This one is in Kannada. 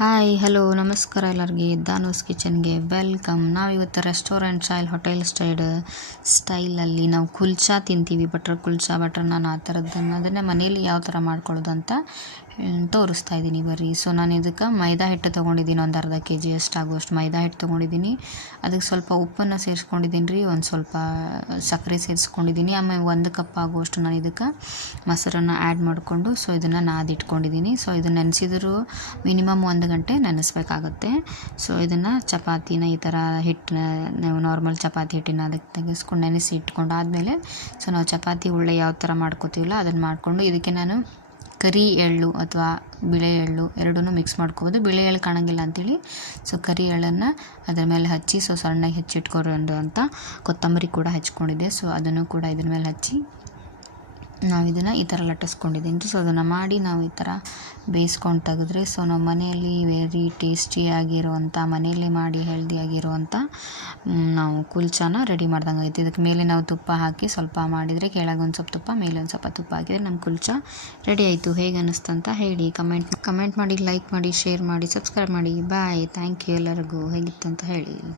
ಹಾಯ್ ಹಲೋ ನಮಸ್ಕಾರ ಎಲ್ಲರಿಗೆ. ದಾನೂಸ್ ಕಿಚನ್ಗೆ ವೆಲ್ಕಮ್. ನಾವಿವತ್ತು ರೆಸ್ಟೋರೆಂಟ್ ಹೋಟೆಲ್ ಸ್ಟೈಲಲ್ಲಿ ನಾವು ಕುಲ್ಚಾ ತಿಂತೀವಿ. ಬಟರ್ ನಾನು ಆ ಥರದ್ದನ್ನು ಅದನ್ನು ಮನೇಲಿ ಯಾವ ಥರ ಮಾಡ್ಕೊಳ್ಳೋದು ಅಂತ ತೋರಿಸ್ತಾ ಇದ್ದೀನಿ ಬರ್ರಿ. ಸೊ ನಾನು ಇದಕ್ಕೆ ಮೈದಾ ಹಿಟ್ಟು ತೊಗೊಂಡಿದ್ದೀನಿ. ಒಂದು ಅರ್ಧ kg ಆಗುವಷ್ಟು ಮೈದಾ ಹಿಟ್ಟು ತೊಗೊಂಡಿದ್ದೀನಿ. ಅದಕ್ಕೆ ಸ್ವಲ್ಪ ಉಪ್ಪನ್ನು ಸೇರಿಸ್ಕೊಂಡಿದ್ದೀನಿ ರೀ, ಒಂದು ಸ್ವಲ್ಪ ಸಕ್ಕರೆ ಸೇರಿಸ್ಕೊಂಡಿದ್ದೀನಿ. ಆಮೇಲೆ 1 ಕಪ್ ಆಗುವಷ್ಟು ನಾನು ಇದಕ್ಕೆ ಮೊಸರನ್ನು ಆ್ಯಡ್ ಮಾಡಿಕೊಂಡು ಸೊ ಇದನ್ನು ನಾದಿಟ್ಕೊಂಡಿದ್ದೀನಿ. ಸೊ ಇದನ್ನು ನೆನೆಸಿದ್ರು ಮಿನಿಮಮ್ 1 ಗಂಟೆ ನೆನೆಸ್ಬೇಕಾಗುತ್ತೆ. ಸೊ ಇದನ್ನು ಚಪಾತಿನ ಈ ಥರ ಹಿಟ್ಟನ್ನ ನಾವು ನಾರ್ಮಲ್ ಚಪಾತಿ ಹಿಟ್ಟಿನ ಅದಕ್ಕೆ ತೆಗೆಸ್ಕೊಂಡು ನೆನೆಸಿ ಇಟ್ಕೊಂಡಾದಮೇಲೆ ಸೊ ನಾವು ಚಪಾತಿ ಉಳ್ಳೆ ಯಾವ ಥರ ಮಾಡ್ಕೋತೀವಲ್ಲ ಅದನ್ನು ಮಾಡಿಕೊಂಡು ಇದಕ್ಕೆ ನಾನು ಕರಿ ಎಳ್ಳು ಅಥವಾ ಬಿಳೆ ಎಳ್ಳು ಎರಡೂ ಮಿಕ್ಸ್ ಮಾಡ್ಕೋಬೋದು. ಬಿಳೆ ಎಳ್ಳು ಕಾಣಂಗಿಲ್ಲ ಅಂಥೇಳಿ ಸೊ ಕರಿ ಎಳ್ಳನ್ನು ಅದರ ಮೇಲೆ ಹಚ್ಚಿ ಸೊ ಸಣ್ಣಗೆ ಹೆಚ್ಚಿಟ್ಕೊಂಡು ಅಂತ ಕೊತ್ತಂಬರಿ ಕೂಡ ಹಚ್ಕೊಂಡಿದ್ದೆ. ಸೊ ಅದನ್ನು ಕೂಡ ಇದ್ರ ಮೇಲೆ ಹಚ್ಚಿ ನಾವು ಇದನ್ನು ಈ ಥರ ಲಟ್ಟಿಸ್ಕೊಂಡಿದ್ದೀನಿ. ಸೊ ಅದನ್ನು ಮಾಡಿ ನಾವು ಈ ಥರ ಬೇಯಿಸ್ಕೊಂಡು ತೆಗೆದ್ರೆ ಸೊ ನಾವು ಮನೆಯಲ್ಲಿ ವೆರಿ ಟೇಸ್ಟಿಯಾಗಿರುವಂಥ ಮನೆಯಲ್ಲೇ ಮಾಡಿ ಹೆಲ್ದಿಯಾಗಿರುವಂಥ ನಾವು ಕುಲ್ಚಾನ ರೆಡಿ ಮಾಡ್ದಂಗೆ ಐತೆ. ಇದಕ್ಕೆ ಮೇಲೆ ನಾವು ತುಪ್ಪ ಹಾಕಿ ಸ್ವಲ್ಪ ಮಾಡಿದರೆ ಕೆಳಗೆ ಒಂದು ಸ್ವಲ್ಪ ತುಪ್ಪ ಮೇಲೆ ಒಂದು ಸ್ವಲ್ಪ ತುಪ್ಪ ಹಾಕಿದರೆ ನಮ್ಮ ಕುಲ್ಚಾ ರೆಡಿ ಆಯಿತು. ಹೇಗೆ ಅನ್ನಿಸ್ತು ಅಂತ ಹೇಳಿ ಕಮೆಂಟ್ ಮಾಡಿ, ಲೈಕ್ ಮಾಡಿ, ಶೇರ್ ಮಾಡಿ, ಸಬ್ಸ್ಕ್ರೈಬ್ ಮಾಡಿ. ಬಾಯ್. ಥ್ಯಾಂಕ್ ಯು ಎಲ್ಲರಿಗೂ. ಹೇಗಿತ್ತು ಅಂತ ಹೇಳಿ.